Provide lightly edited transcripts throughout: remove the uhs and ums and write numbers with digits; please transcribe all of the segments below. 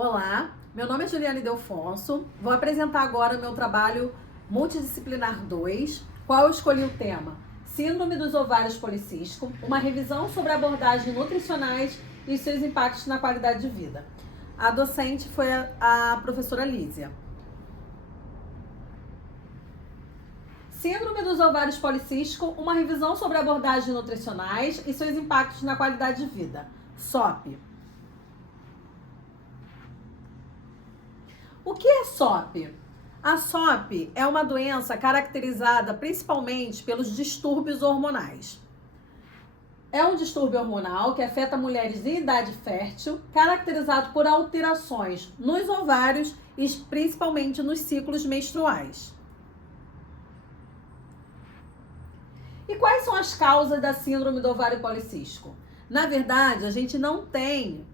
Olá, meu nome é Juliane Delfonso. Vou apresentar agora o meu trabalho multidisciplinar 2, qual eu escolhi o tema Síndrome dos ovários policísticos, uma revisão sobre abordagens nutricionais e seus impactos na qualidade de vida. A docente foi a professora Lísia. Síndrome dos ovários policísticos, uma revisão sobre abordagens nutricionais e seus impactos na qualidade de vida. SOP. O que é SOP? A SOP é uma doença caracterizada principalmente pelos distúrbios hormonais. É um distúrbio hormonal que afeta mulheres em idade fértil, caracterizado por alterações nos ovários e principalmente nos ciclos menstruais. E quais são as causas da síndrome do ovário policístico? Na verdade, a gente não tem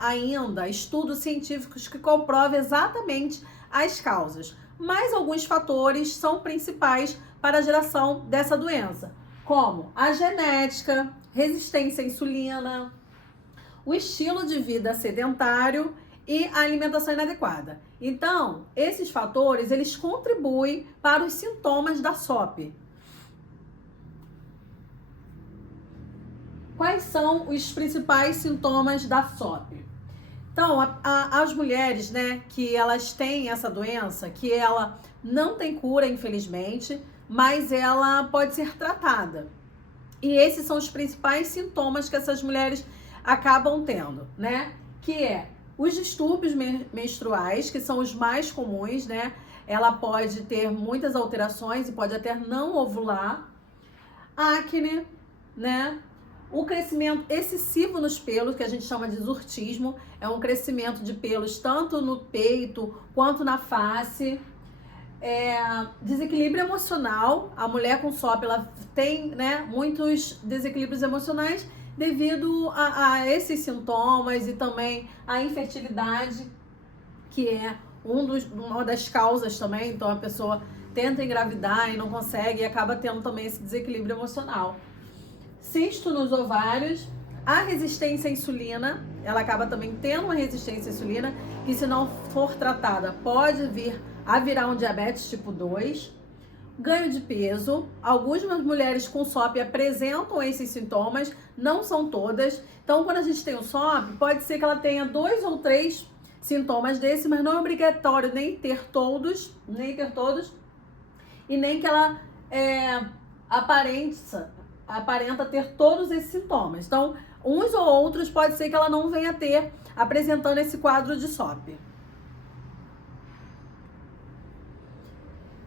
ainda estudos científicos que comprovem exatamente as causas, mas alguns fatores são principais para a geração dessa doença, como a genética, resistência à insulina, o estilo de vida sedentário e a alimentação inadequada. Então, esses fatores, eles contribuem para os sintomas da SOP. Quais são os principais sintomas da SOP? Então, as mulheres, né, que elas têm essa doença, que ela não tem cura, infelizmente, mas ela pode ser tratada. E esses são os principais sintomas que essas mulheres acabam tendo, né? Que é os distúrbios menstruais, que são os mais comuns, né? Ela pode ter muitas alterações e pode até não ovular. Acne, né? O crescimento excessivo nos pelos, que a gente chama de hirsutismo, é um crescimento de pelos tanto no peito quanto na face. Desequilíbrio emocional, a mulher com SOP ela tem, né, muitos desequilíbrios emocionais devido a esses sintomas e também a infertilidade, que é uma das causas também. Então a pessoa tenta engravidar e não consegue e acaba tendo também esse desequilíbrio emocional. Cisto nos ovários, a resistência à insulina, ela acaba também tendo uma resistência à insulina, que se não for tratada pode vir a virar um diabetes tipo 2. Ganho de peso, algumas mulheres com SOP apresentam esses sintomas, não são todas. Então, quando a gente tem o SOP, pode ser que ela tenha 2 ou 3 sintomas desse, mas não é obrigatório nem ter todos, e nem que ela aparenta ter todos esses sintomas. Então, uns ou outros pode ser que ela não venha ter apresentando esse quadro de SOP.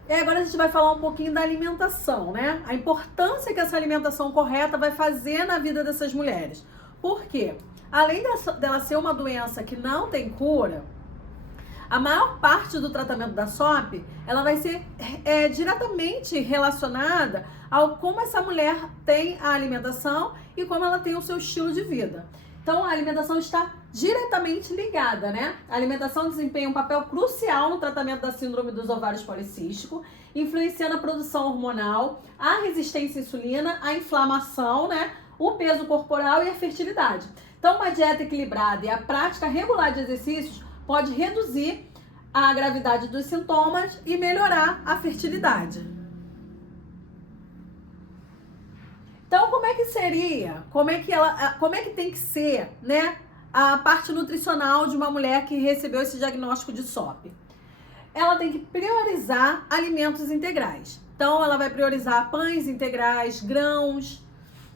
E agora a gente vai falar um pouquinho da alimentação, né? A importância que essa alimentação correta vai fazer na vida dessas mulheres. Por quê? Além dela ser uma doença que não tem cura, a maior parte do tratamento da SOP, ela vai ser diretamente relacionada ao como essa mulher tem a alimentação e como ela tem o seu estilo de vida. Então, a alimentação está diretamente ligada, né? A alimentação desempenha um papel crucial no tratamento da síndrome dos ovários policísticos, influenciando a produção hormonal, a resistência à insulina, a inflamação, né? O peso corporal e a fertilidade. Então, uma dieta equilibrada e a prática regular de exercícios pode reduzir a gravidade dos sintomas e melhorar a fertilidade. Então, como é que seria? Como é que tem que ser, né, a parte nutricional de uma mulher que recebeu esse diagnóstico de SOP? Ela tem que priorizar alimentos integrais. Então, ela vai priorizar pães integrais, grãos,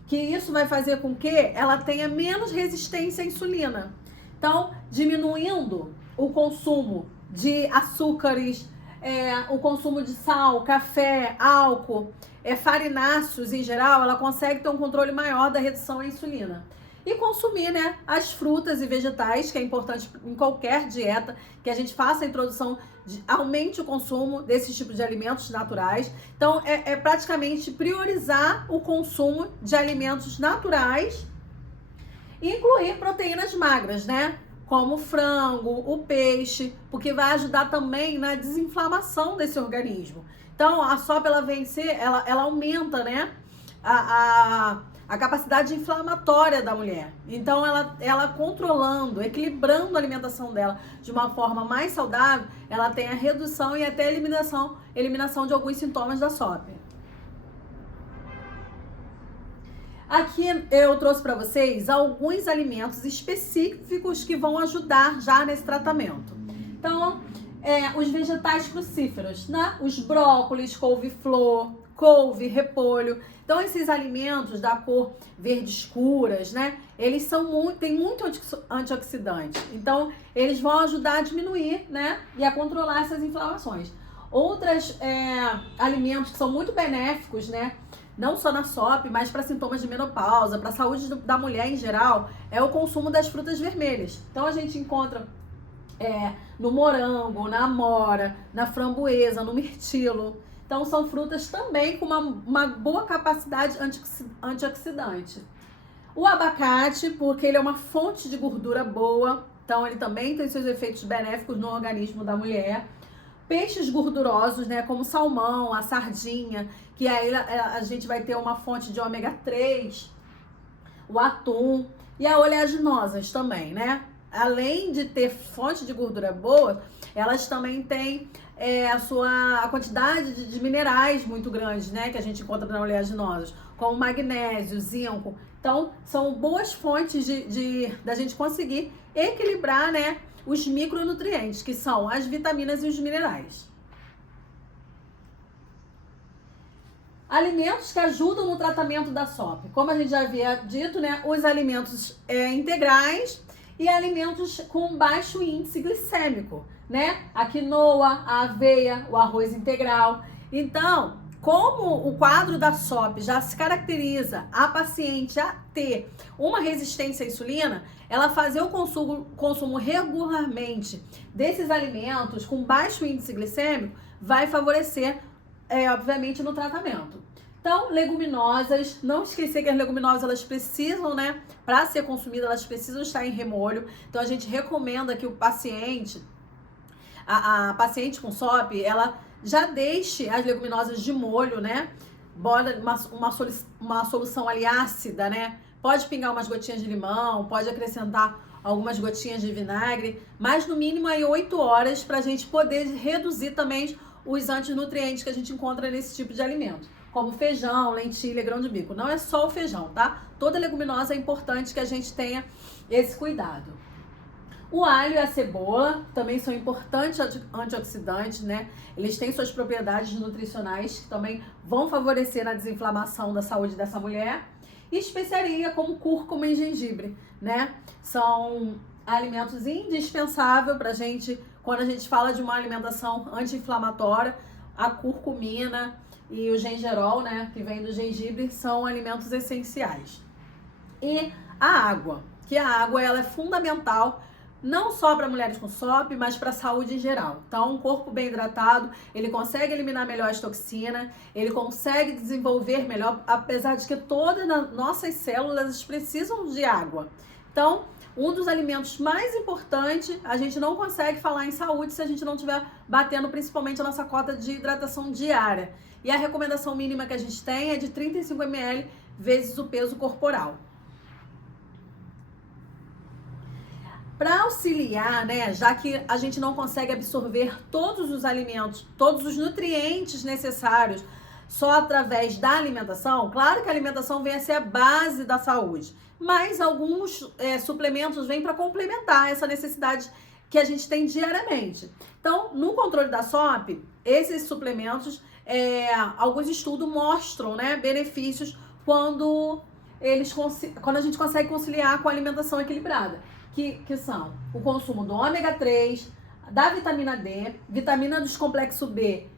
que isso vai fazer com que ela tenha menos resistência à insulina. Então, diminuindo o consumo de açúcares, o consumo de sal, café, álcool, farináceos em geral, ela consegue ter um controle maior da redução à insulina. E consumir, né, as frutas e vegetais, que é importante em qualquer dieta, que a gente faça a introdução, aumente o consumo desses tipos de alimentos naturais. Então, praticamente priorizar o consumo de alimentos naturais e incluir proteínas magras, né? Como o frango, o peixe, porque vai ajudar também na desinflamação desse organismo. Então, a SOP, ela aumenta, né, a capacidade inflamatória da mulher. Então, ela controlando, equilibrando a alimentação dela de uma forma mais saudável, ela tem a redução e até a eliminação de alguns sintomas da SOP. Aqui eu trouxe para vocês alguns alimentos específicos que vão ajudar já nesse tratamento. Então, os vegetais crucíferos, né? Os brócolis, couve-flor, couve, repolho. Então, esses alimentos da cor verde escuras, né? Eles têm muito antioxidante. Então, eles vão ajudar a diminuir, né? E a controlar essas inflamações. Outros alimentos que são muito benéficos, né? Não só na SOP, mas para sintomas de menopausa, para a saúde da mulher em geral, é o consumo das frutas vermelhas. Então, a gente encontra no morango, na amora, na framboesa, no mirtilo. Então, são frutas também com uma boa capacidade antioxidante. O abacate, porque ele é uma fonte de gordura boa, então ele também tem seus efeitos benéficos no organismo da mulher. Peixes gordurosos, né, como o salmão, a sardinha, que aí a gente vai ter uma fonte de ômega 3, o atum e as oleaginosas também, né? Além de ter fonte de gordura boa, elas também têm a quantidade de minerais muito grande, né, que a gente encontra nas oleaginosas, como magnésio, zinco. Então, são boas fontes da gente conseguir equilibrar, né, os micronutrientes, que são as vitaminas e os minerais. Alimentos que ajudam no tratamento da SOP. Como a gente já havia dito, né, os alimentos integrais e alimentos com baixo índice glicêmico, né? A quinoa, a aveia, o arroz integral. Então, como o quadro da SOP já se caracteriza a paciente a ter uma resistência à insulina, ela fazer o consumo regularmente desses alimentos com baixo índice glicêmico vai favorecer, obviamente, no tratamento. Então, leguminosas, não esquecer que as leguminosas, elas precisam, né, para ser consumida, elas precisam estar em remolho. Então, a gente recomenda que o paciente, a paciente com SOP, ela já deixe as leguminosas de molho, né? Bora uma solução ali ácida, né? Pode pingar umas gotinhas de limão, pode acrescentar algumas gotinhas de vinagre, mas no mínimo aí 8 horas para a gente poder reduzir também os antinutrientes que a gente encontra nesse tipo de alimento, como feijão, lentilha, grão de bico. Não é só o feijão, tá? Toda leguminosa é importante que a gente tenha esse cuidado. O alho e a cebola também são importantes antioxidantes, né? Eles têm suas propriedades nutricionais que também vão favorecer na desinflamação da saúde dessa mulher. E especiaria como cúrcuma e gengibre, né? São alimentos indispensáveis pra gente, quando a gente fala de uma alimentação anti-inflamatória. A curcumina e o gengerol, né, que vem do gengibre, são alimentos essenciais. E a água, que a água ela é fundamental não só para mulheres com SOP, mas para a saúde em geral. Então, um corpo bem hidratado, ele consegue eliminar melhor as toxinas, ele consegue desenvolver melhor, apesar de que todas as nossas células precisam de água. Então, um dos alimentos mais importantes, a gente não consegue falar em saúde se a gente não estiver batendo principalmente a nossa cota de hidratação diária. E a recomendação mínima que a gente tem é de 35 ml vezes o peso corporal. Para auxiliar, né, já que a gente não consegue absorver todos os alimentos, todos os nutrientes necessários só através da alimentação, claro que a alimentação vem a ser a base da saúde, mas alguns suplementos vêm para complementar essa necessidade que a gente tem diariamente. Então, no controle da SOP, esses suplementos, alguns estudos mostram, né, benefícios quando a gente consegue conciliar com a alimentação equilibrada. Que são o consumo do ômega 3, da vitamina D, vitamina dos complexo B,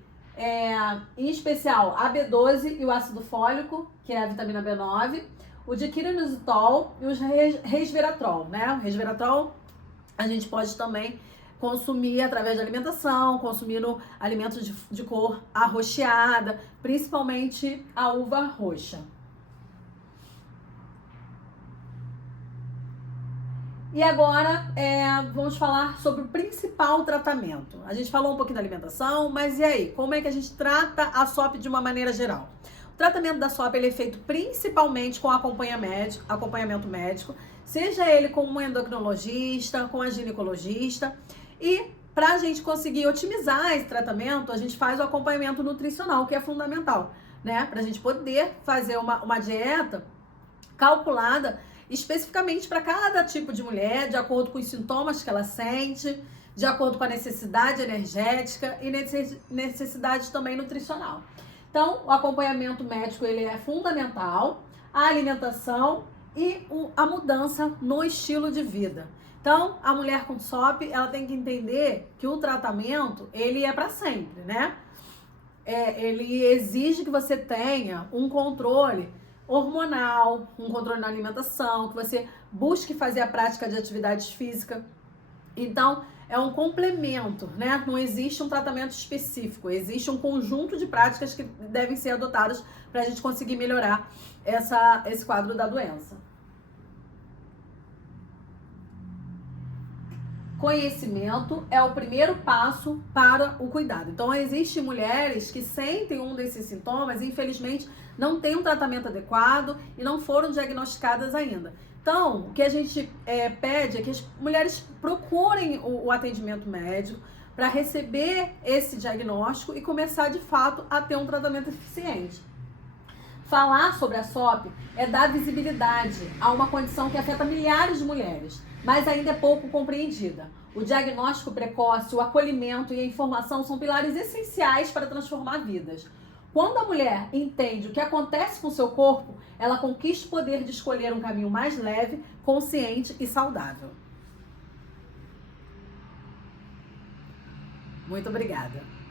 em especial a B12 e o ácido fólico, que é a vitamina B9, o diquirinositol e o resveratrol, né? O resveratrol a gente pode também consumir através da alimentação, consumindo alimentos de cor arroxeada, principalmente a uva roxa. E agora vamos falar sobre o principal tratamento. A gente falou um pouquinho da alimentação, mas e aí? Como é que a gente trata a SOP de uma maneira geral? O tratamento da SOP ele é feito principalmente com acompanhamento médico, seja ele com um endocrinologista, com a ginecologista. E para a gente conseguir otimizar esse tratamento, a gente faz o acompanhamento nutricional, que é fundamental, né? Para a gente poder fazer uma dieta calculada especificamente para cada tipo de mulher, de acordo com os sintomas que ela sente, de acordo com a necessidade energética e necessidade também nutricional. Então, o acompanhamento médico ele é fundamental, a alimentação e a mudança no estilo de vida. Então, a mulher com SOP, ela tem que entender que o tratamento, ele é para sempre, né? Ele exige que você tenha um controle hormonal, um controle na alimentação, que você busque fazer a prática de atividades físicas. Então, é um complemento, né? Não existe um tratamento específico, existe um conjunto de práticas que devem ser adotadas para a gente conseguir melhorar esse quadro da doença. Conhecimento é o primeiro passo para o cuidado. Então, existem mulheres que sentem um desses sintomas e, infelizmente, não têm um tratamento adequado e não foram diagnosticadas ainda. Então, o que a gente pede é que as mulheres procurem o atendimento médico para receber esse diagnóstico e começar, de fato, a ter um tratamento eficiente. Falar sobre a SOP é dar visibilidade a uma condição que afeta milhares de mulheres, mas ainda é pouco compreendida. O diagnóstico precoce, o acolhimento e a informação são pilares essenciais para transformar vidas. Quando a mulher entende o que acontece com o seu corpo, ela conquista o poder de escolher um caminho mais leve, consciente e saudável. Muito obrigada.